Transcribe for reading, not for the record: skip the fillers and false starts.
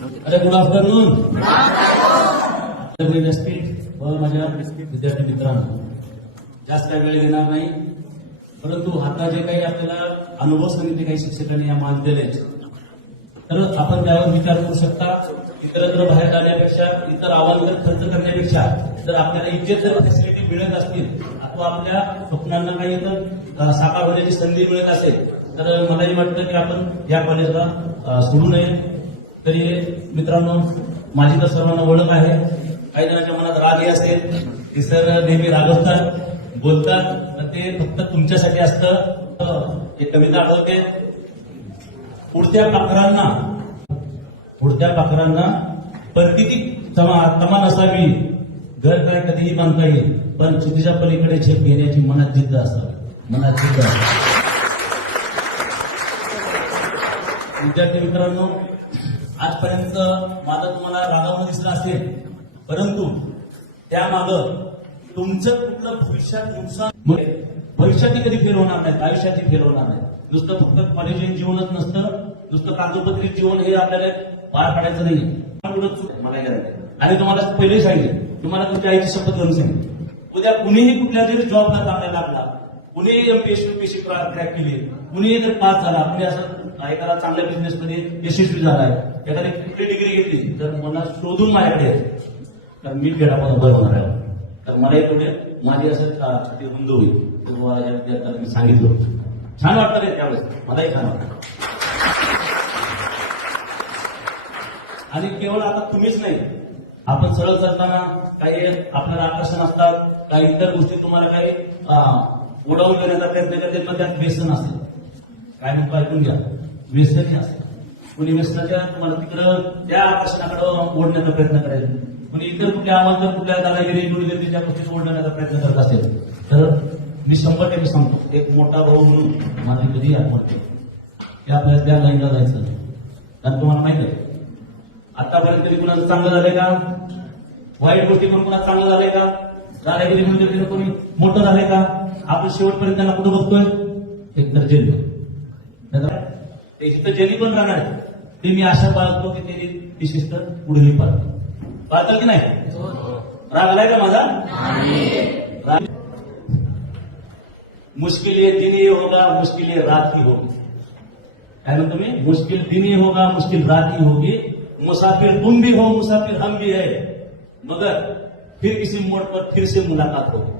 अरे good afternoon व्यासपीठ व माझ्या विद्यार्थी मित्रांनो, जास्त काही वेळ घेणार नाही, परंतु आता जे काही आपल्याला अनुभव सांगितले काही शिक्षकांनी या मान दिले, तर आपण त्यावर विचार करू शकता. इतरत्र बाहेर जाण्यापेक्षा, इतर अवांतर खर्च करण्यापेक्षा जर आपल्याला इतके जर फॅसिलिटी मिळत असतील अथवा आपल्या स्वप्नांना काही तर साकार होण्याची संधी मिळत असेल, तर मलाही वाटतं की आपण या कॉलेजला सोडू नये. तरी मित्रांनो, माझी तर सर्वांना ओळख आहे. काही जणांच्या मनात रागही असेल की सर नेहमी रागवतात, बोलतात, तर ते फक्त तुमच्यासाठी असतं. एक कविता आठवते, उडत्या पाखरांना परतीची तमा नसावी, घर काय कधीही बांधता येईल, पण चुकीच्या पलीकडे झेप घेण्याची मनात जिद्द असावी, मनात जिद्द असावी. विद्यार्थी मित्रांनो, आजपर्यंत माझं तुम्हाला रागावणं दिसलं असेल, परंतु त्यामागं तुमचं कुठलं भविष्यात नुकसान, भविष्यातही कधी फेल होणार नाही, आयुष्यातही फेल होणार नाही. नुसतं फक्त कॉलेज जीवनच नसतं, नुसतं कागदोपत्री जीवन हे आपल्याला पार पाडायचं नाही. मला आणि तुम्हाला पहिलेही सांगितले, तुम्हाला तुमच्या आईची शपथ घेऊन सांगितली, उद्या कुणीही कुठल्या तरी जॉबला चांगला लागला, कुणीही एमपीएससी क्रॅक केली, कुणीही जर पास झाला, कुणी असं एखादा चांगल्या बिझनेसमध्ये यशस्वी झालाय, एखादी कुठली डिग्री घेतली, तर मला शोधून माझ्याकडे येते, तर मी खेळामध्ये बरं होणार आहे. तर मलाही थोडे माझी असं ते रुंद होईल. तुम्हाला विद्यार्थ्यांना मी सांगितलं, छान वाटतं रे त्यावेळेस, मलाही छान वाटतं. आणि केवळ आता तुम्हीच नाही, आपण सरळ चालताना काही आपल्याला आकर्षण असतात, काही इतर गोष्टी तुम्हाला काही उडवून देण्याचा प्रयत्न करते, पण त्यात व्यसन असेल. काय म्हणतो ऐकून घ्या, व्यसनही असेल. कुणी व्यसनाच्या तुम्हाला तिकडं त्या आकर्षणाकडे ओढण्याचा प्रयत्न करायचा, कुणी इतर कुठल्या आवाज कुठल्या दादागिरी दुर्गतीच्या गोष्टीत ओढण्याचा प्रयत्न करत असेल, तर मी 100% सांगतो, एक मोठा भाऊ म्हणून माझी कधी आठवते की आपल्याला त्या लाईनला जायचं. कारण तुम्हाला माहित आहे, आतापर्यंत तरी कुणाचं चांगलं झालंय का? वाईट गोष्टी करून कुणाचं चांगलं झालंय का? दादागिरी म्हणून कोणी मोठं झालंय का? आपण शेवटपर्यंत त्यांना कुठं बघतोय? एकतर जेल. ते जिथं जेली पण राहणार आहे, ते मी आशा बाळगतो की ते ती शिस्त पुढेही पाळतं की नाही? राग आलाय का माझा? मुश्किल ये दिन ही होगा, मुश्किल ये रात ही होगी. काय म्हणतो मी? मुश्किल दिन ही होगा, मुश्किल रात ही होगी. मुसाफिर तुम भी हो, मुसाफिर हम भी है, मगर फिर किसी मोड़ पर फिर से मुलाकात होगी.